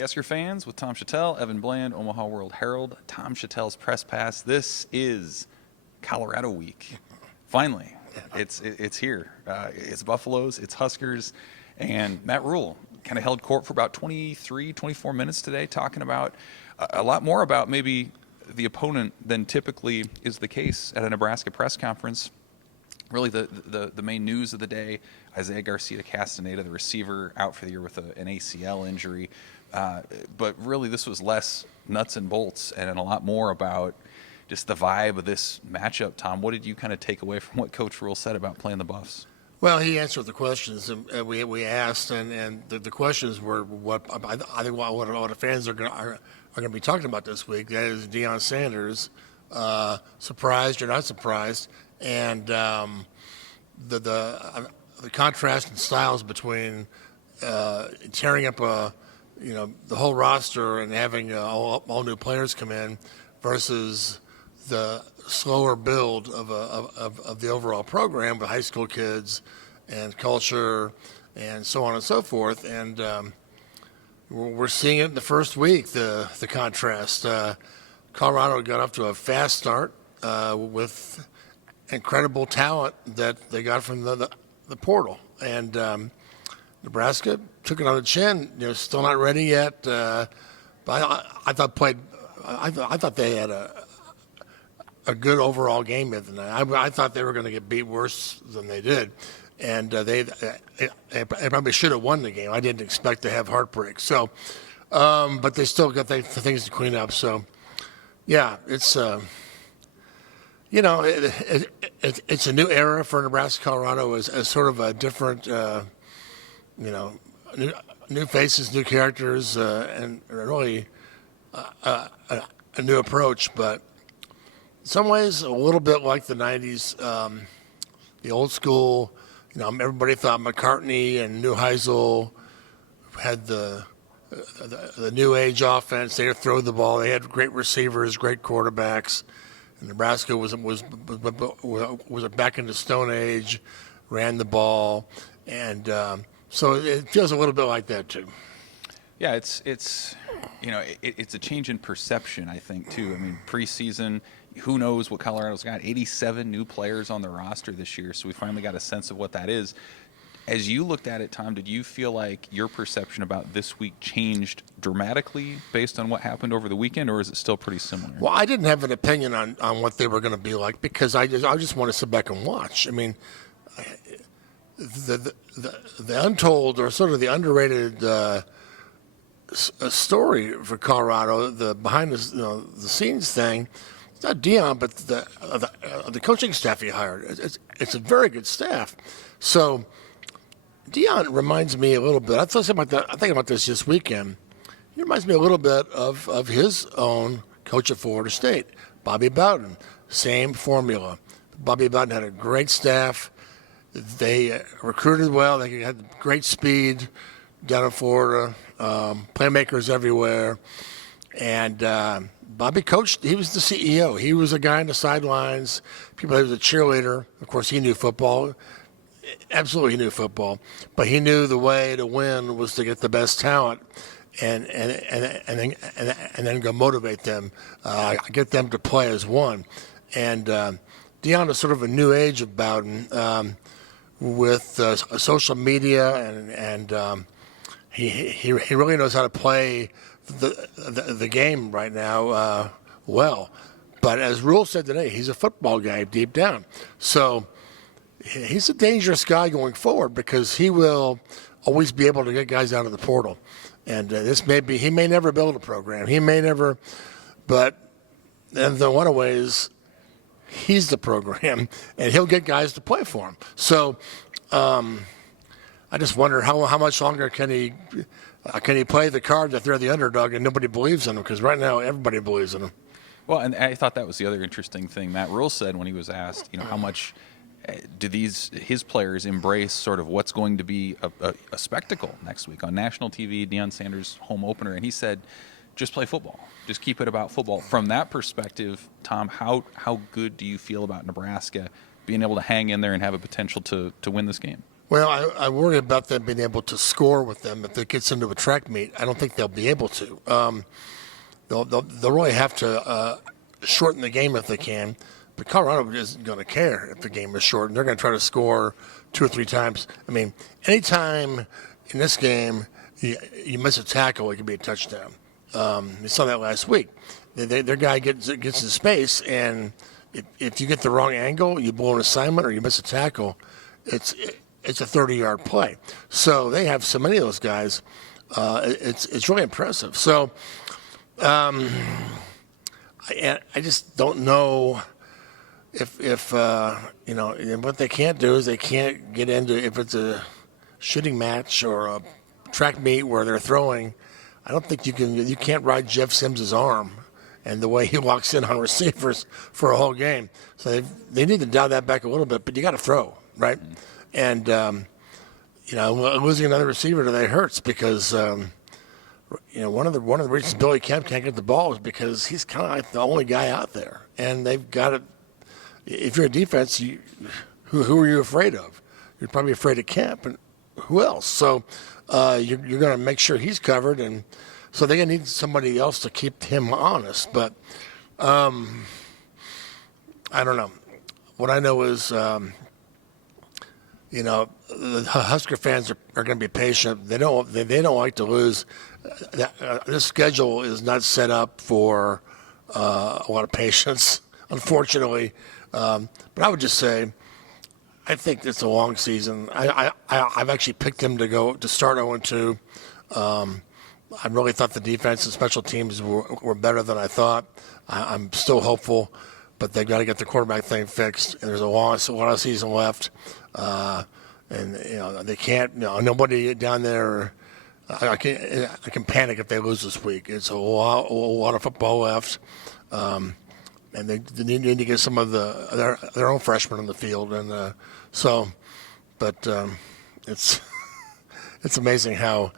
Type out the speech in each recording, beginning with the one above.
Husker fans, with Tom Shatel, Evan Bland, Omaha World-Herald, Tom Shatel's Press Pass. This is Colorado week. Finally, it's here. It's Buffaloes, it's Huskers, and Matt Rhule kind of held court for about 23, 24 minutes today, talking about a lot more about maybe the opponent than typically is the case at a Nebraska press conference. Really, the main news of the day: Isaiah Garcia Castaneda, the receiver, out for the year with an ACL injury. But really, this was less nuts and bolts and a lot more about just the vibe of this matchup. Tom, what did you kind of take away from what Coach Rhule said about playing the Buffs? Well, he answered the questions we asked, and the questions were what I think what the fans are going to be talking about this week. That is Deion Sanders, surprised or not surprised, and the contrast in styles between tearing up the whole roster and having all new players come in versus the slower build of the overall program with high school kids and culture and so on and so forth. And we're seeing it in the first week, the contrast. Colorado got off to a fast start with incredible talent that they got from the portal. And Nebraska took it on the chin. Still not ready yet. But I thought they had a good overall game tonight. I thought they were going to get beat worse than they did, and they probably should have won the game. I didn't expect to have heartbreak. So, but they still got the things to clean up. So, yeah, it's it's a new era for Nebraska-Colorado as sort of a different, new faces, new characters, and really a new approach. But in some ways, a little bit like the 90s, the old school. Everybody thought McCartney and Neuheisel had the new age offense. They could throw the ball. They had great receivers, great quarterbacks. And Nebraska was back in the Stone Age, ran the ball, and so it feels a little bit like that too. Yeah, it's a change in perception, I think, too. I mean, preseason, who knows what Colorado's got? 87 new players on the roster this year, so we finally got a sense of what that is. As you looked at it, Tom, did you feel like your perception about this week changed dramatically based on what happened over the weekend, or is it still pretty similar? Well, I didn't have an opinion on what they were going to be like because I just want to sit back and watch. I mean, the untold or sort of the underrated story for Colorado, the behind the scenes thing. It's not Deion, but the coaching staff he hired. It's a very good staff. So Deion reminds me a little bit. I think about this weekend. He reminds me a little bit of his own coach at Florida State, Bobby Bowden. Same formula. Bobby Bowden had a great staff. They recruited well. They had great speed down in Florida, playmakers everywhere. And Bobby coached. He was the CEO. He was a guy on the sidelines. People, he was a cheerleader. Of course, he knew football. Absolutely, he knew football. But he knew the way to win was to get the best talent and then go motivate them, get them to play as one. And Deion is sort of a new age of Bowden with social media, and he really knows how to play the game right now well. But as Rhule said today, he's a football guy deep down. So he's a dangerous guy going forward because he will always be able to get guys out of the portal. And he may never build a program. He may never, but in one of ways, he's the program, and he'll get guys to play for him. So I just wonder how much longer can he play the card that they're the underdog and nobody believes in him, because right now everybody believes in him. Well, and I thought that was the other interesting thing Matt Rhule said when he was asked, how much do his players embrace sort of what's going to be a spectacle next week on national TV, Deion Sanders' home opener, and he said, just play football. Just keep it about football. From that perspective, Tom, how good do you feel about Nebraska being able to hang in there and have a potential to win this game? Well, I worry about them being able to score with them if it gets into a track meet. I don't think they'll be able to. They'll really have to shorten the game if they can. But Colorado isn't going to care if the game is shortened. They're going to try to score 2 or 3 times. I mean, anytime in this game you miss a tackle, it can be a touchdown. We saw that last week. Their guy gets in space, and if you get the wrong angle, you blow an assignment or you miss a tackle, it's a 30-yard play. So they have so many of those guys. It's really impressive. So I just don't know if and what they can't do is they can't get into, if it's a shooting match or a track meet where they're throwing. I don't think you can't ride Jeff Sims' arm and the way he walks in on receivers for a whole game. So they need to dial that back a little bit, but you got to throw, right? And losing another receiver today hurts because one of the reasons Billy Kemp can't get the ball is because he's kind of like the only guy out there, and they've got it. If you're a defense, who are you afraid of? You're probably afraid of Kemp, and who else? So you're going to make sure he's covered, and so they're going to need somebody else to keep him honest. But I don't know. What I know is, the Husker fans are going to be patient. They don't like to lose. This schedule is not set up for a lot of patience, unfortunately. But I would just say, I think it's a long season. I've actually picked him to start 0-2. I really thought the defense and special teams were better than I thought. I'm still hopeful, but they've got to get the quarterback thing fixed. And there's a lot of season left, and they can't. Nobody down there. I can panic if they lose this week. It's a lot of football left. And they need to get some of their own freshmen on the field, and it's amazing how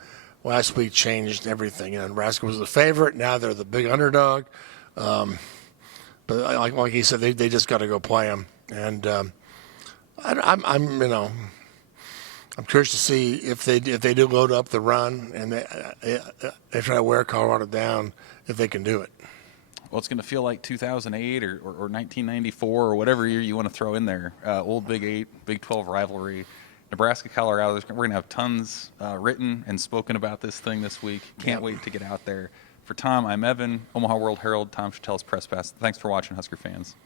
last week changed everything. Nebraska was the favorite. Now they're the big underdog. But like he said, they just got to go play them. And I'm curious to see if they do load up the run and they try to wear Colorado down, if they can do it. Well, it's going to feel like 2008 or 1994 or whatever year you want to throw in there. Old Big 8, Big 12 rivalry. Nebraska-Colorado, we're going to have tons written and spoken about this thing this week. Can't wait to get out there. For Tom, I'm Evan, Omaha World-Herald, Tom Shatel's Press Pass. Thanks for watching, Husker fans.